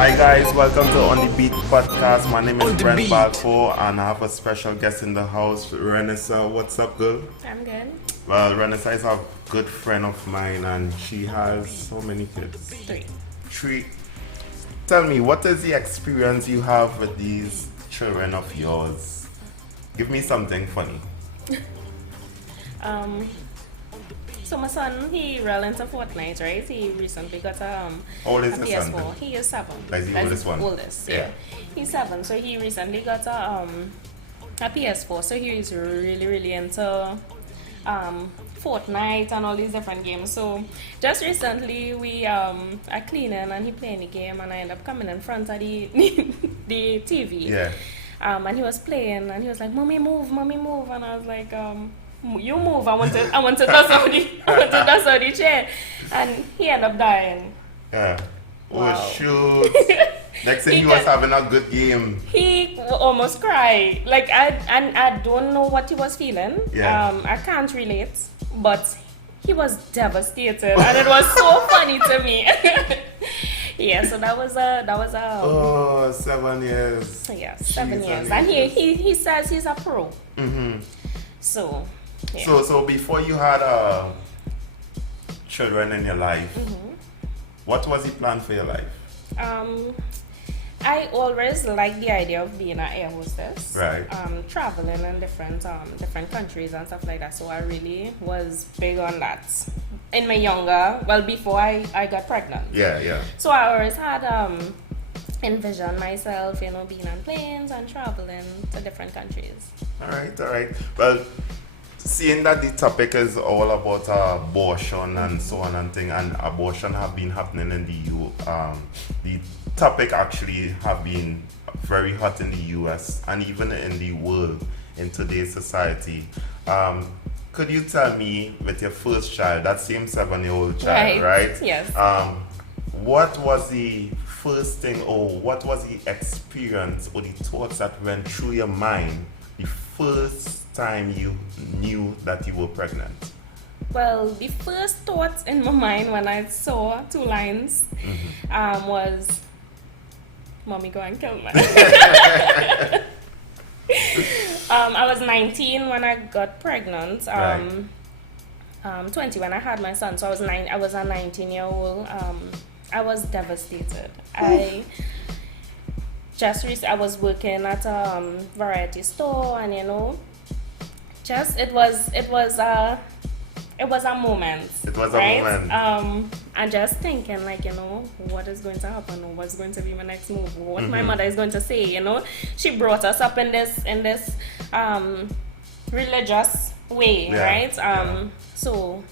Hi guys, welcome to On The Beat podcast. My name is On The Brent Beat. Balfour and I have a special guest in the house, Renessa. What's up, girl? I'm good. Well, Renessa is a good friend of mine and she has so many kids. Three. Tell me, what is the experience you have with these children of yours? Give me something funny. So my son, he ran into Fortnite, right? He recently got How old is a your son? PS4. He is 7. That's the oldest one? Oldest, yeah. Yeah. He's 7, so he recently got a PS4. So he's really into Fortnite and all these different games. So just recently we are cleaning and he playing the game and I end up coming in front of the the TV. Yeah. And he was playing and he was like, mommy move, and I was like, you move, I want to dust out the chair. And he ended up dying. Yeah. Wow. Oh shoot. Next thing He he was did- having a good game. He almost cried. Like I don't know what he was feeling. Yeah. I can't relate, but he was devastated and it was so funny to me. Yeah, so that was a Oh, 7 years. yeah, 7 Jeez, years. and And he says he's a pro. Mm-hmm. So yeah. So before you had children in your life, what was the plan for your life? I always liked the idea of being an air hostess. Right. Traveling in different countries and stuff like that. So I really was big on that. In my before I got pregnant. Yeah. So I always had envisioned myself, being on planes and traveling to different countries. All right. Well, seeing that the topic is all about abortion and so on and thing, and abortion have been happening in the topic actually have been very hot in the US and even in the world in today's society. Could you tell me, with your first child, that same 7-year-old child, right? Yes. What was the first thing, or what was the experience or the thoughts that went through your mind the first time you knew that you were pregnant? Well, the first thought in my mind when I saw 2 lines was, "Mommy, go and kill me." I was 19 when I got pregnant. 20 when I had my son. So I was a 19-year-old. I was devastated. I was working at a variety store, and it was a moment. It was a right? moment. And just thinking, what is going to happen, or what's going to be my next move, or what my mother is going to say. She brought us up in this religious way, Yeah, right? yeah. So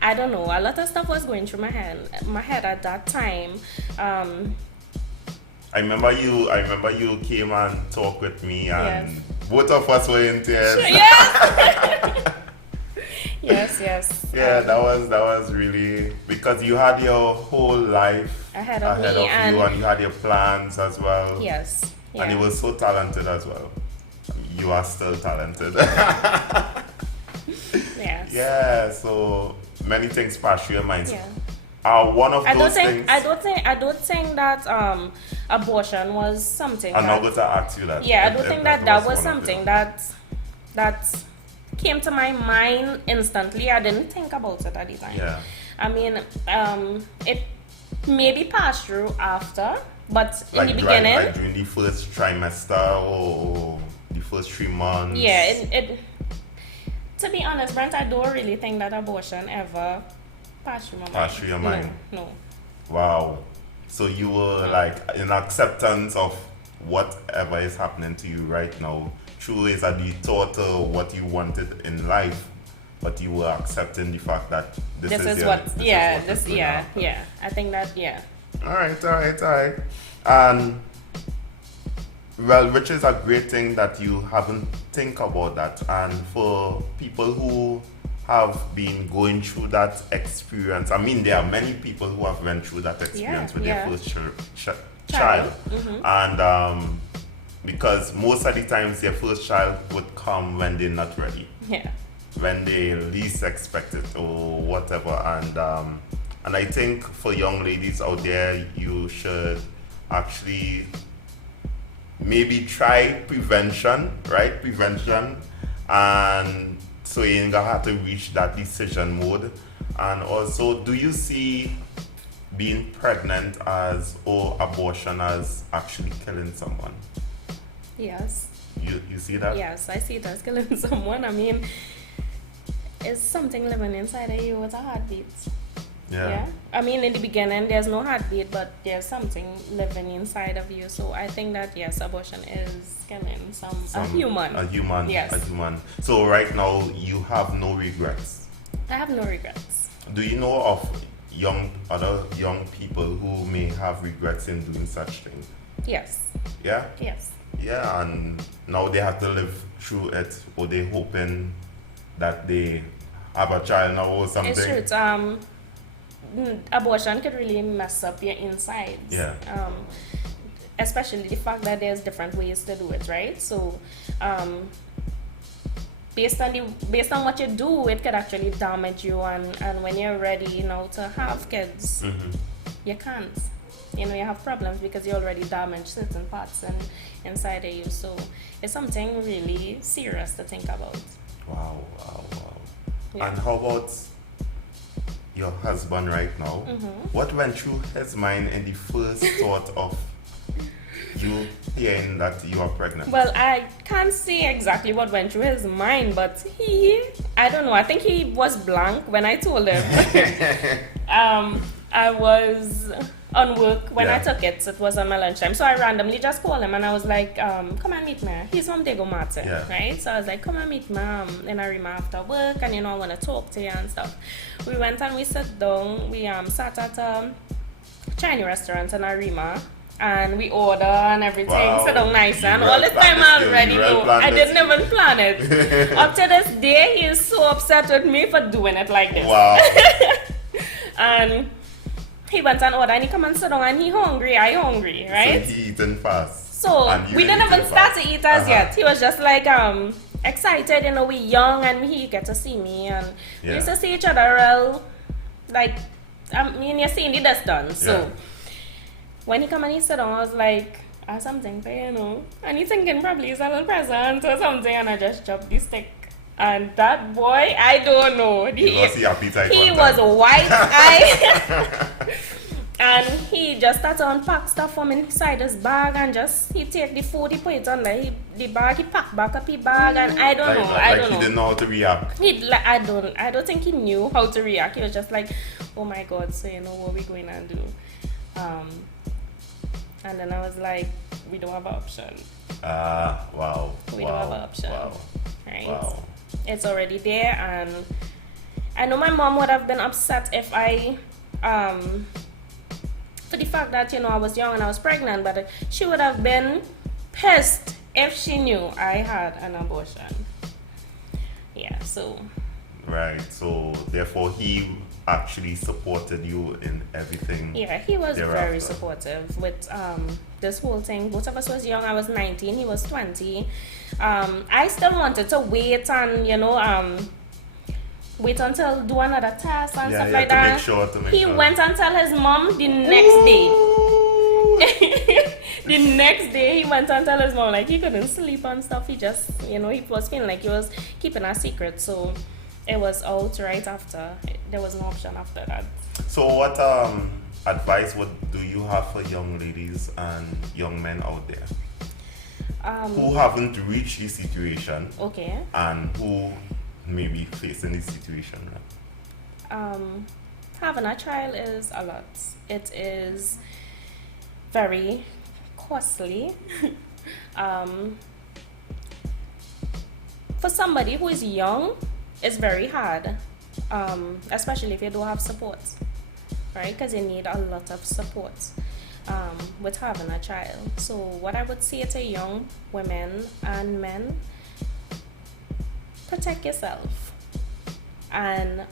I don't know. A lot of stuff was going through my head at that time. I remember you came and talked with me, and Yes. both of us were in tears. Yes. yes. Yeah, that was really, because you had your whole life Ahead of me, you, and and you had your plans as well. yes. And you were so talented as well. You are still talented. Yes. Yeah, so many things pass through your mind. Yeah. One of I those don't things. think that abortion was something. I'm that, not going to ask you that. Yeah, I If- don't if think that was one of something them. that came to my mind instantly. I didn't think about it at the time. Yeah. I mean, it maybe passed through after, but in the beginning, like during the first trimester or the first 3 months. yeah, it. To be honest, Brent, I don't really think that abortion ever passed through my mind. Passed through your mind? No. Wow. So you were like in acceptance of whatever is happening to you right now. True is that the thought of what you wanted in life, but you were accepting the fact that this is This is your- what. this is Yeah. what is This. going Yeah. on. Yeah. I think that. Yeah. All right. And well, which is a great thing that you haven't think about that. And for people who have been going through that experience, I mean, there are many people who have went through that experience with yeah. their first child. And because most of the times their first child would come when they're not ready, Yeah. when they least expect it or whatever. And And I think for young ladies out there, you should actually maybe try prevention, right? Prevention. And so you ain't gonna have to reach that decision mode. And also, do you see being pregnant as or abortion as actually killing someone? Yes. You see that? Yes, I see it as killing someone. I mean, it's something living inside of you with a heartbeat. Yeah. I mean, in the beginning, there's no heartbeat, but there's something living inside of you. So I think that, yes, abortion is killing a human. A human. Yes. A human. So right now, you have no regrets. I have no regrets. Do you know of other young people who may have regrets in doing such thing? Yes. Yeah? Yes. Yeah, and now they have to live through it, or they hoping that they have a child now or something. It's true. Abortion could really mess up your insides. Yeah. Especially the fact that there's different ways to do it, right? So, based on what you do, it could actually damage you, and when you're ready, to have kids, you can't. You have problems because you already damaged certain parts inside of you. So it's something really serious to think about. Wow. Yeah. And how about your husband right now? What went through his mind in the first thought of you hearing that you are pregnant? Well, I can't say exactly what went through his mind, but I don't know, I think he was blank when I told him. I was on work when I took it. It was on my lunchtime. So I randomly just called him and I was like, come and meet me. He's from Dago Martin, right? So I was like, come and meet me in Arima after work, and I want to talk to you and stuff. We went and we sat down. We sat at a Chinese restaurant in Arima. And we order and everything, sit down nice, and all this time I already know. I didn't even plan it. Up to this day, he is so upset with me for doing it like this. Wow. And he went and ordered, and he come and sit down, and he hungry, I hungry, right? So he eating fast. So we didn't even start to eat as yet. He was just like excited, we young, and he get to see me, and we used to see each other real, like, you're seeing the distance, so. When he come and he sit down, I was like, I have something for you, And he thinking probably it's a little present or something, and I just chopped the stick. And that boy, I don't know. He was wide-eyed. And he just started to unpack stuff from inside his bag, and he take the food, he put it under the bag, he packed back up his bag, and I don't know. I don't know. He didn't know how to react. I don't think he knew how to react. He was just like, oh my God, so what we going to do? And then I was like, we don't have an option. Wow. We don't have an option. Wow. Right? Wow. It's already there, and I know my mom would have been upset if I, for the fact that, I was young and I was pregnant, but she would have been pissed if she knew I had an abortion. Yeah, so. Right, so therefore he actually supported you in everything. Yeah, he was thereafter. Very supportive with this whole thing. Both of us was young. I was 19, he was 20. I still wanted to wait and wait until do another test and stuff like that. He went and tell his mom the next day. The next day he went and tell his mom, like, he couldn't sleep and stuff. He just he was feeling like he was keeping a secret, so it was out right after. There was no option after that. So what advice do you have for young ladies and young men out there who haven't reached this situation, and who may be facing this situation right? Having a child is a lot. It is very costly. For somebody who is young, it's very hard, especially if you don't have support, right? Because you need a lot of support with having a child. So what I would say to young women and men, protect yourself and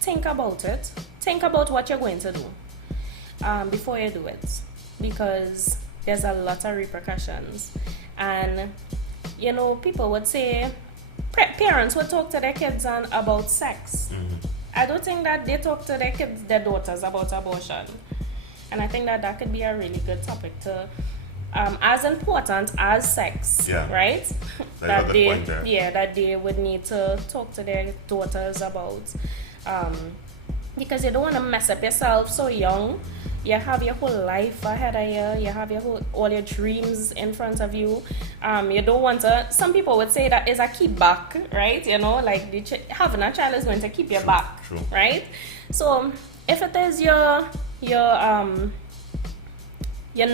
think about it. Think about what you're going to do before you do it, because there's a lot of repercussions. And people would say, parents would talk to their kids about sex, I don't think that they talk to their kids, their daughters about abortion. And I think that could be a really good topic to, as important as sex, right? That they, point there. Yeah, that they would need to talk to their daughters about, because you don't want to mess up yourself so young. You have your whole life ahead of you. You have all your dreams in front of you. You don't want to. Some people would say that is a keep back, right? You know, like having a child is going to keep you back, right? So if it is you're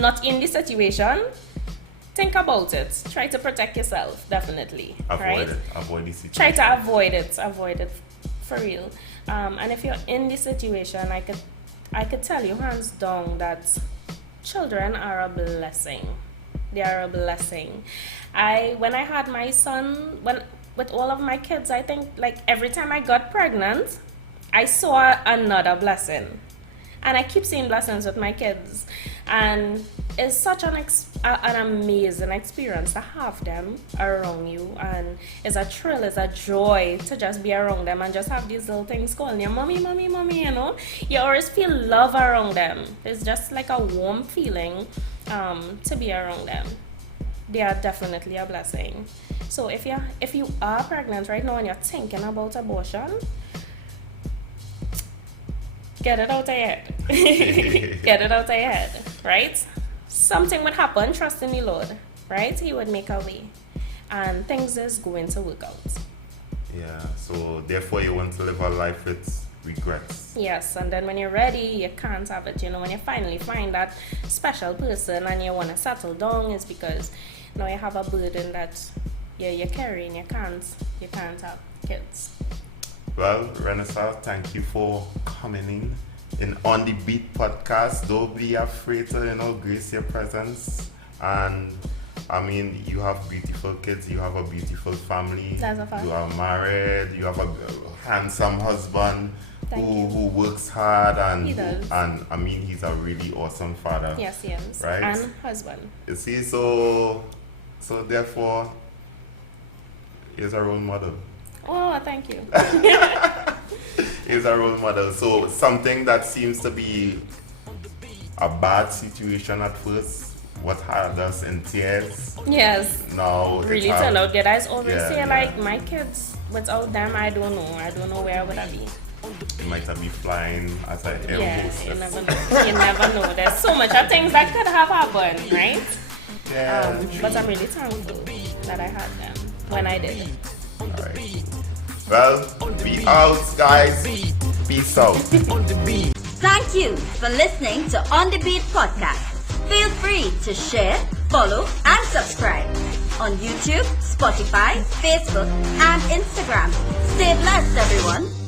not in the situation, think about it. Try to protect yourself, definitely. Avoid the situation. Try to avoid it for real. And if you're in the situation, I could tell you hands down that children are a blessing. They are a blessing. When I had my son, with all of my kids, I think like every time I got pregnant, I saw another blessing. And I keep seeing blessings with my kids. And it's such an amazing experience to have them around you. And it's a thrill, it's a joy to just be around them and just have these little things calling you, mommy, mommy, mommy, you know. You always feel love around them. It's just like a warm feeling to be around them. They are definitely a blessing. So if you are pregnant right now and you're thinking about abortion, get it out of your head. Get it out of your head, right? Something would happen, trust in the Lord, right? He would make a way. And things is going to work out. Yeah, so therefore you want to live a life with regrets. Yes, and then when you're ready, you can't have it. You know, when you finally find that special person and you want to settle down, it's because now you have a burden that you're carrying. You can't have kids. Well, Renaissance, thank you for coming in On The Beat podcast. Don't be afraid to, grace your presence. And I mean, you have beautiful kids, you have a beautiful family. That's a fact. You are married, you have a handsome husband who works hard and he does. And I mean, he's a really awesome father. Yes, he is. Right? And husband. You see, so therefore, he's a role model. Oh, thank you. He's a role model. So something that seems to be a bad situation at first, what had us in tears. Yes. Now really turned out good. I always say like my kids, without them, I don't know where I would have been. You might have been flying as an air hostess. You never know. You never know. There's so much of things that could have happened, right? Yeah. But I'm really thankful that I had them when I did. Alright. Well, be out, guys. Peace out. Thank you for listening to On The Beat podcast. Feel free to share, follow, and subscribe on YouTube, Spotify, Facebook, and Instagram. Stay blessed, everyone.